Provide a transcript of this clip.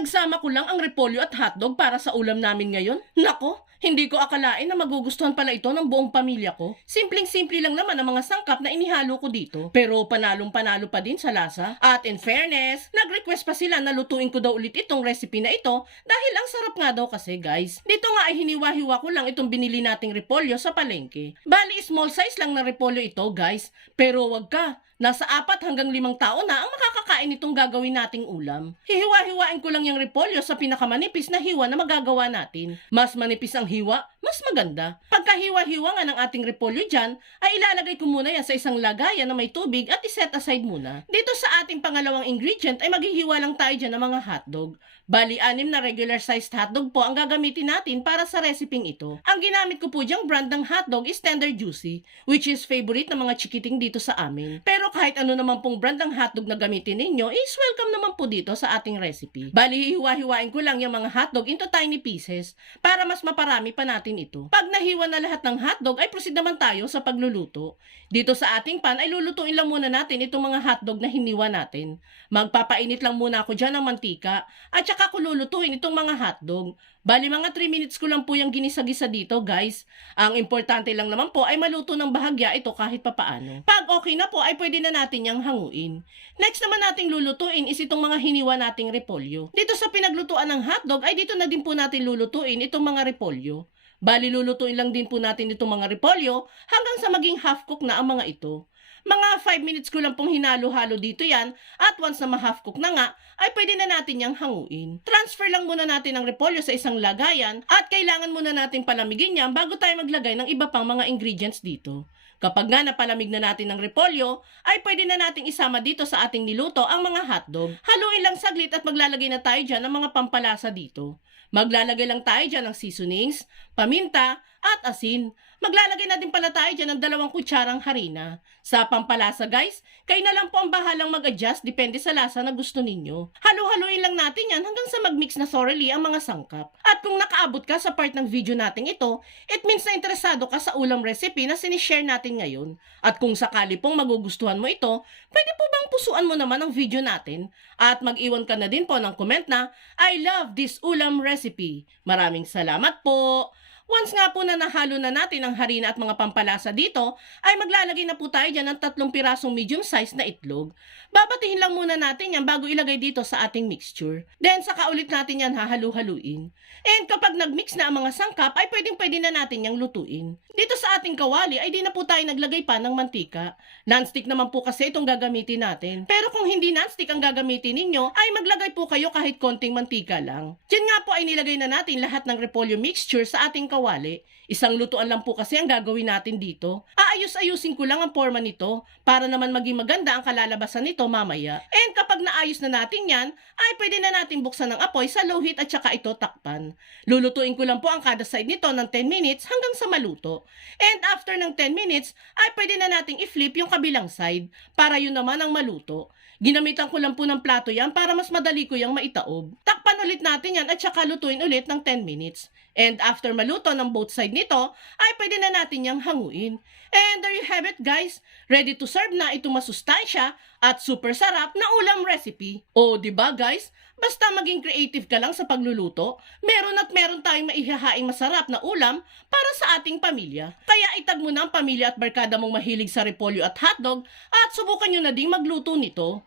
Pinagsama ko lang ang repolyo at hotdog para sa ulam namin ngayon. Nako, hindi ko akalain na magugustuhan pala ito ng buong pamilya ko. Simpleng-simple lang naman ang mga sangkap na inihalo ko dito. Pero panalong-panalo pa din sa lasa. At in fairness, nag-request pa sila na lutuin ko daw ulit itong recipe na ito dahil ang sarap nga daw kasi guys. Dito nga ay hiniwa-hiwa ko lang itong binili nating repolyo sa palengke. Bali small size lang na repolyo ito guys. Pero wag ka. Nasa 4 hanggang 5 tao na ang makakakain itong gagawin nating ulam. Hihiwa-hiwain ko lang yung repolyo sa pinakamanipis na hiwa na magagawa natin. Mas manipis ang hiwa, mas maganda. Pagkahiwa-hiwa nga ng ating repolyo dyan, ay ilalagay ko muna yan sa isang lagayan na may tubig at iset aside muna. Dito sa ating pangalawang ingredient ay maghihiwa lang tayo dyan ng mga hotdog. Bali, 6 na regular sized hotdog po ang gagamitin natin para sa reseping ito. Ang ginamit ko po dyang brand ng hotdog is Tender Juicy, which is favorite ng mga chikiting dito sa amin. Pero kahit ano naman pong brand ng hotdog na gamitin ninyo, is welcome naman po dito sa ating recipe. Bali, hiwa-hiwain ko lang yung mga hotdog into tiny pieces para mas maparami pa natin ito. Pag nahiwa na lahat ng hotdog, ay proceed naman tayo sa pagluluto. Dito sa ating pan ay lulutuin lang muna natin itong mga hotdog na hiniwa natin. Magpapainit lang muna ako dyan ng mantika at saka ko lulutuin itong mga hotdog. Bali mga 3 minutes ko lang po yung ginisa-gisa dito guys. Ang importante lang naman po ay maluto ng bahagya ito kahit papaano. Pag okay na po ay pwede na natin yung hanguin. Next naman nating lulutuin is itong mga hiniwa nating repolyo. Dito sa pinaglutuan ng hotdog ay dito na din po natin lulutuin itong mga repolyo. Bali lulutuin lang din po natin itong mga repolyo hanggang sa maging half cook na ang mga ito. Mga 5 minutes ko lang pong hinalo-halo dito yan at once na ma-half cook na nga ay pwede na natin yang hanguin. Transfer lang muna natin ang repolyo sa isang lagayan at kailangan muna natin palamigin yan bago tayo maglagay ng iba pang mga ingredients dito. Kapag nga napalamig na natin ang repolyo, ay pwede na nating isama dito sa ating niluto ang mga hotdog. Haluin lang saglit at maglalagay na tayo dyan ng mga pampalasa dito. Maglalagay lang tayo dyan ng seasonings, paminta, at asin. Maglalagay na din pala tayo dyan ng 2 kutsarang harina. Sa pampalasa guys, kayo na lang po ang bahalang mag-adjust depende sa lasa na gusto ninyo. Halu-haluin lang natin yan hanggang sa mag-mix na thoroughly ang mga sangkap. At kung nakaabot ka sa part ng video natin ito, it means na interesado ka sa ulam recipe na sinishare natin ngayon. At kung sakali pong magugustuhan mo ito, pwede po bang pusuan mo naman ang video natin? At mag-iwan ka na din po ng comment na, I love this ulam recipe. Maraming salamat po! Once nga po na nahalo na natin ang harina at mga pampalasa dito, ay maglalagay na po tayo dyan ng 3 pirasong medium size na itlog. Babatihin lang muna natin yan bago ilagay dito sa ating mixture. Then saka ulit natin yan hahalu-haluin. And kapag nagmix na ang mga sangkap, ay pwedeng-pwede na natin yang lutuin. Dito sa ating kawali ay di na po tayo naglagay pa ng mantika. Non-stick naman po kasi itong gagamitin natin. Pero kung hindi non-stick ang gagamitin ninyo, ay maglagay po kayo kahit konting mantika lang. Diyan nga po ay nilagay na natin lahat ng repolyo mixture sa ating kawali. Isang lutuan lang po kasi ang gagawin natin dito. Aayos-ayusin ko lang ang forma nito para naman maging maganda ang kalalabasan nito mamaya. And kapag naayos na natin yan, ay pwede na natin buksan ng apoy sa low heat at saka ito takpan. Lulutuin ko lang po ang kada side nito ng 10 minutes hanggang sa maluto. And after ng 10 minutes, ay pwede na nating i-flip yung kabilang side para yun naman ang maluto. Ginamitan ko lang po ng plato yan para mas madali ko yung maitaob. Takpan ulit natin yan at saka lutuin ulit ng 10 minutes. And after maluto ng both side nito, ay pwede na natin yung hanguin. And there you have it guys. Ready to serve na itong masustansya at super sarap na ulam recipe. O diba guys? Basta maging creative ka lang sa pagluluto, meron at meron tayong maihahaing masarap na ulam para sa ating pamilya. Kaya itag mo na ang pamilya at barkada mong mahilig sa repolyo at hotdog at subukan nyo na ding magluto nito.